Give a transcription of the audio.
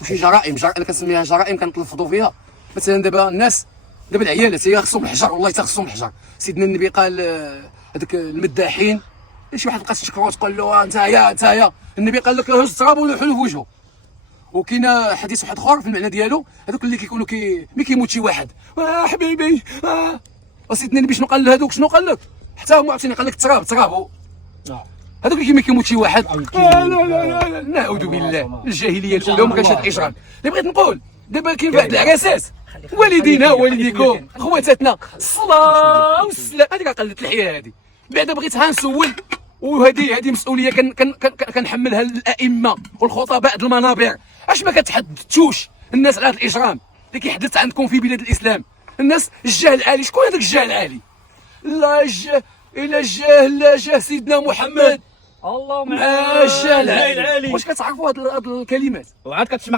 وشي جرائم انا كنسميها جرائم كنتلفظوا فيها. مثلا دابا الناس، دابا العيالات هي خصهم الحجر، والله حتى خصهم الحجر. سيدنا النبي قال هذوك المداحين، شي واحد بقى تشكرو تقول له انت النبي قال لك هز التراب ولوحوا في وجهه. وكاين حديث واحد اخر في المعنى ديالو، هذوك اللي كيكونوا ملي كيموت شي واحد حبيبي وسيدنا النبي شنو قال لهذوك؟ شنو قال لك؟ حتى هو عاوتاني قال لك التراب هذوك اللي كيموت شي واحد. لا لا لا لا نعوذ بالله، الجاهليه الاولى وما كانش هذا الاجرام. اللي بغيت نقول دابا كاين واحد العراسات، والدينا والديكم خواتاتنا، الصلاه والسلام. هذيك قلت الحياه هذه بعدا بغيتها نسول، وهذه مسؤوليه كنحملها للائمه والخطباء د المنابر. اش ما كتحدثوش الناس على هذا الاجرام اللي كيحدث عندكم في بلاد الاسلام؟ الناس الجهل العالي، شكون هذاك الجهل العالي؟ لا جاه سيدنا محمد، اللهم الجهل العالي. واش كتعرفوا هاد الكلمات؟ وعاد كتسمع